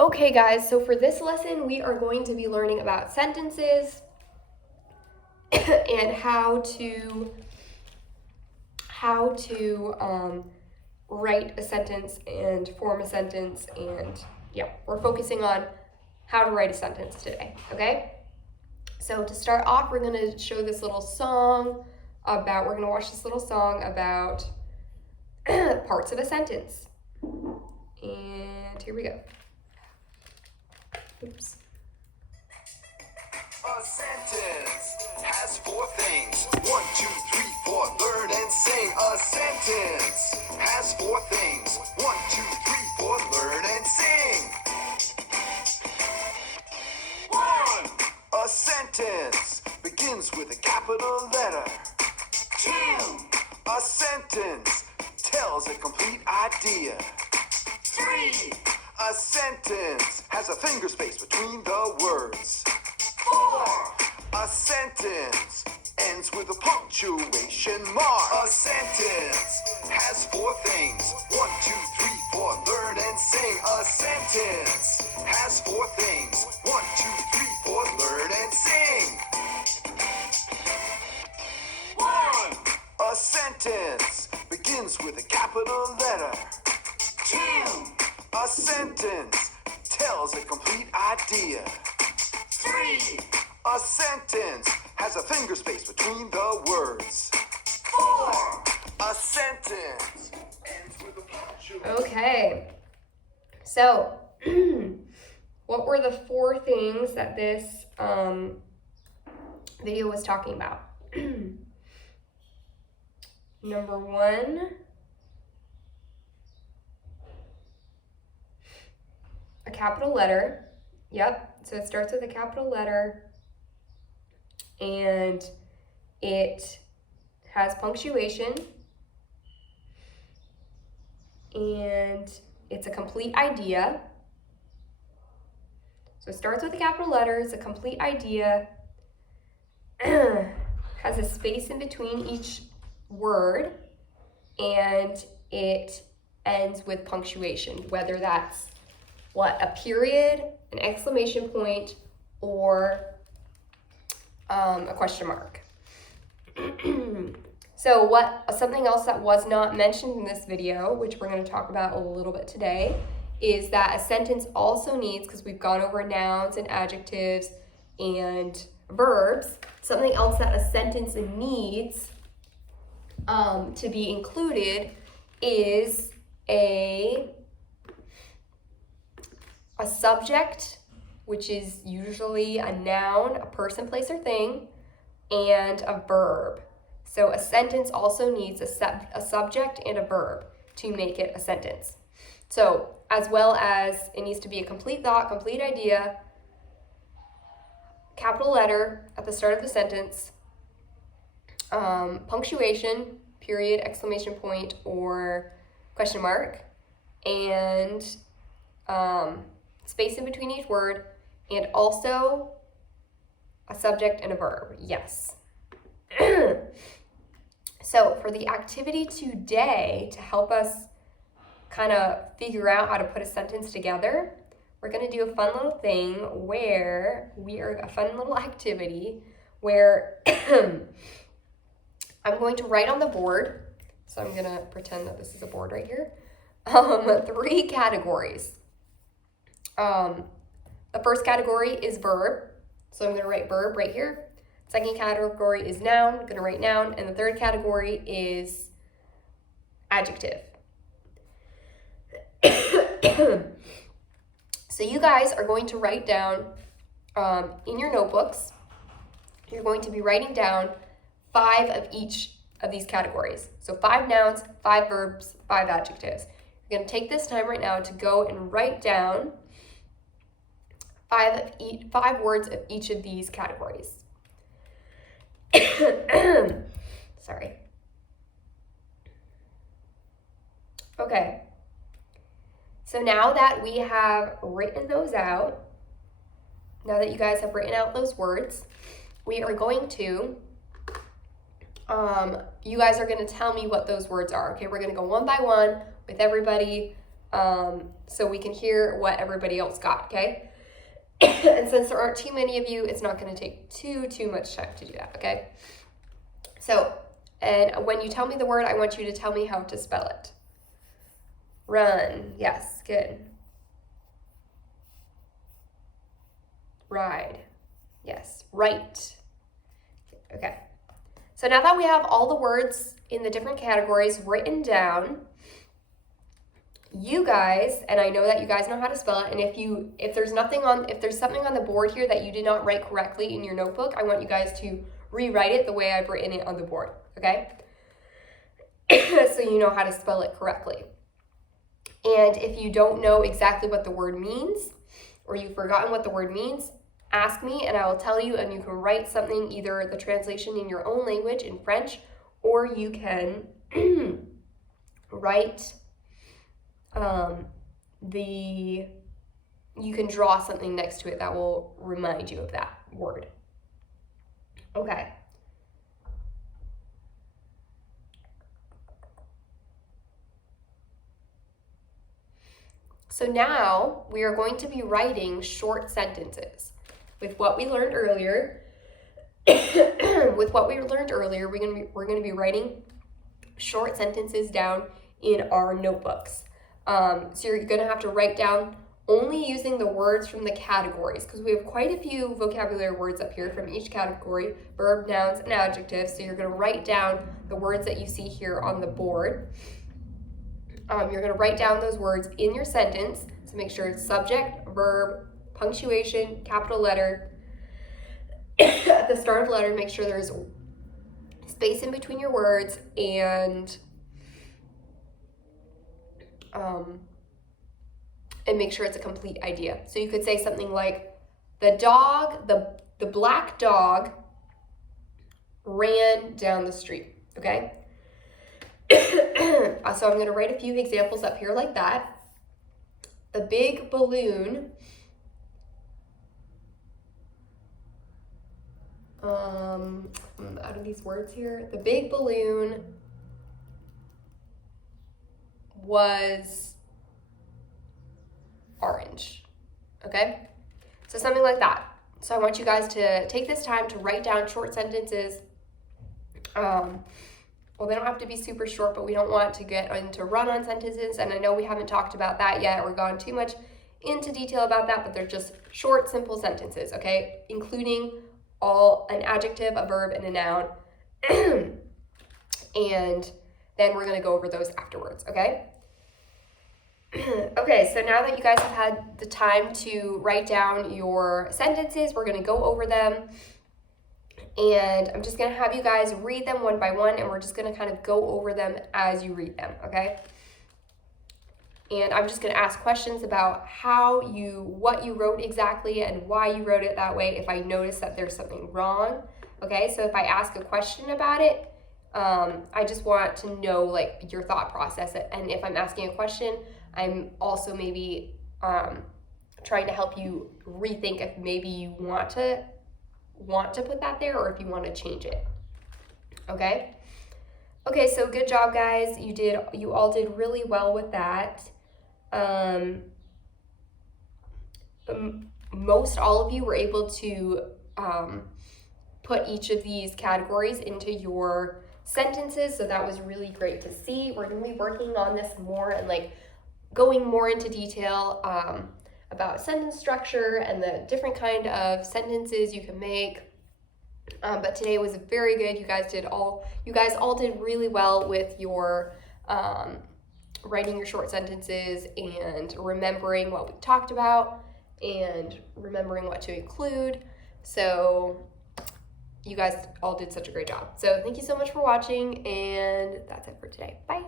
Okay guys, so for this lesson we are going to be learning about sentences and how to write a sentence and form a sentence, and yeah, we're focusing on how to write a sentence today, okay? So to start off, we're gonna show this little song we're gonna watch this little song about parts of a sentence. And here we go. Oops. A sentence has four things. 1, 2, 3, 4. Learn and sing. A sentence has four things. 1, 2, 3, 4. Learn and sing. 1. A sentence begins with a capital letter. 2. A sentence tells a complete idea. 3. A sentence has a finger space between the words. 4. A sentence ends with a punctuation mark. A sentence has four things. 1, 2, 3, 4. Learn and sing. A sentence has four things. 1, 2, 3, 4. Learn and sing. 1. A sentence begins with a capital letter. 2. A sentence tells a complete idea. 3. A sentence has a finger space between the words. 4. A sentence ends with a punctuation. Okay, so what were the four things that this video was talking about? Number 1, a capital letter. Yep, so it starts with a capital letter and it has punctuation and it's a complete idea. So it starts with a capital letter, it's a complete idea, has a space in between each word, and it ends with punctuation, whether that's a period, an exclamation point, or a question mark. So something else that was not mentioned in this video, which we're going to talk about a little bit today, is that a sentence also needs, because we've gone over nouns and adjectives and verbs, something else that a sentence needs to be included is a subject, which is usually a noun, a person, place, or thing, and a verb. So a sentence also needs a subject and a verb to make it a sentence. So as well as it needs to be a complete thought, complete idea, capital letter at the start of the sentence, punctuation, period, exclamation point, or question mark, and space in between each word, and also a subject and a verb. Yes. So for the activity today, to help us kind of figure out how to put a sentence together, we're going to do a fun little thing a fun little activity where I'm going to write on the board. So I'm going to pretend that this is a board right here. 3 categories. The first category is verb. So I'm going to write verb right here. Second category is noun. I'm going to write noun. And the third category is adjective. So you guys are going to write down in your notebooks, you're going to be writing down 5 of each of these categories. So 5 nouns, 5 verbs, 5 adjectives. You're going to take this time right now to go and write down 5 words of each of these categories. Sorry. Okay. So now that we have written those out, now that you guys have written out those words, we are going to, you guys are going to tell me what those words are. Okay, we're going to go one by one with everybody so we can hear what everybody else got, okay? And since there aren't too many of you, it's not going to take too much time to do that, okay? So, and when you tell me the word, I want you to tell me how to spell it. Run, yes, good. Ride, yes. Write, okay. So now that we have all the words in the different categories written down, you guys, and I know that you guys know how to spell it, and if there's something on the board here that you did not write correctly in your notebook, I want you guys to rewrite it the way I've written it on the board, okay? So you know how to spell it correctly. And if you don't know exactly what the word means, or you've forgotten what the word means, ask me and I will tell you, and you can write something, either the translation in your own language in French, or you can write you can draw something next to it that will remind you of that word. Okay. So now we are going to be writing short sentences. With what we learned earlier, we're going to be writing short sentences down in our notebooks. So you're going to have to write down only using the words from the categories, because we have quite a few vocabulary words up here from each category: verb, nouns, and adjectives. So you're going to write down the words that you see here on the board. You're going to write down those words in your sentence. So make sure it's subject, verb, punctuation, capital letter. At the start of the letter, make sure there's space in between your words, and make sure it's a complete idea. So you could say something like, the black dog ran down the street, okay? So I'm going to write a few examples up here like that. The big balloon out of these words here, the big balloon was orange, okay? So something like that. So I want you guys to take this time to write down short sentences. Well, they don't have to be super short, but we don't want to get into run-on sentences, and I know we haven't talked about that yet or gone too much into detail about that, but they're just short, simple sentences, okay? Including an adjective, a verb, and a noun. And then we're gonna go over those afterwards, okay? Okay, so now that you guys have had the time to write down your sentences, we're gonna go over them. And I'm just gonna have you guys read them one by one, and we're just gonna kind of go over them as you read them, okay? And I'm just gonna ask questions about what you wrote exactly and why you wrote it that way if I notice that there's something wrong, okay? So if I ask a question about it, I just want to know like your thought process. And if I'm asking a question, I'm also maybe trying to help you rethink if maybe you want to put that there, or if you want to change it, okay? Okay, so good job, guys. You all did really well with that. Most all of you were able to put each of these categories into your sentences, so that was really great to see. We're going to be working on this more and like going more into detail about sentence structure and the different kind of sentences you can make. But today was very good. You guys all did really well with your writing your short sentences and remembering what we talked about and remembering what to include. So you guys all did such a great job. So thank you so much for watching, and that's it for today. Bye.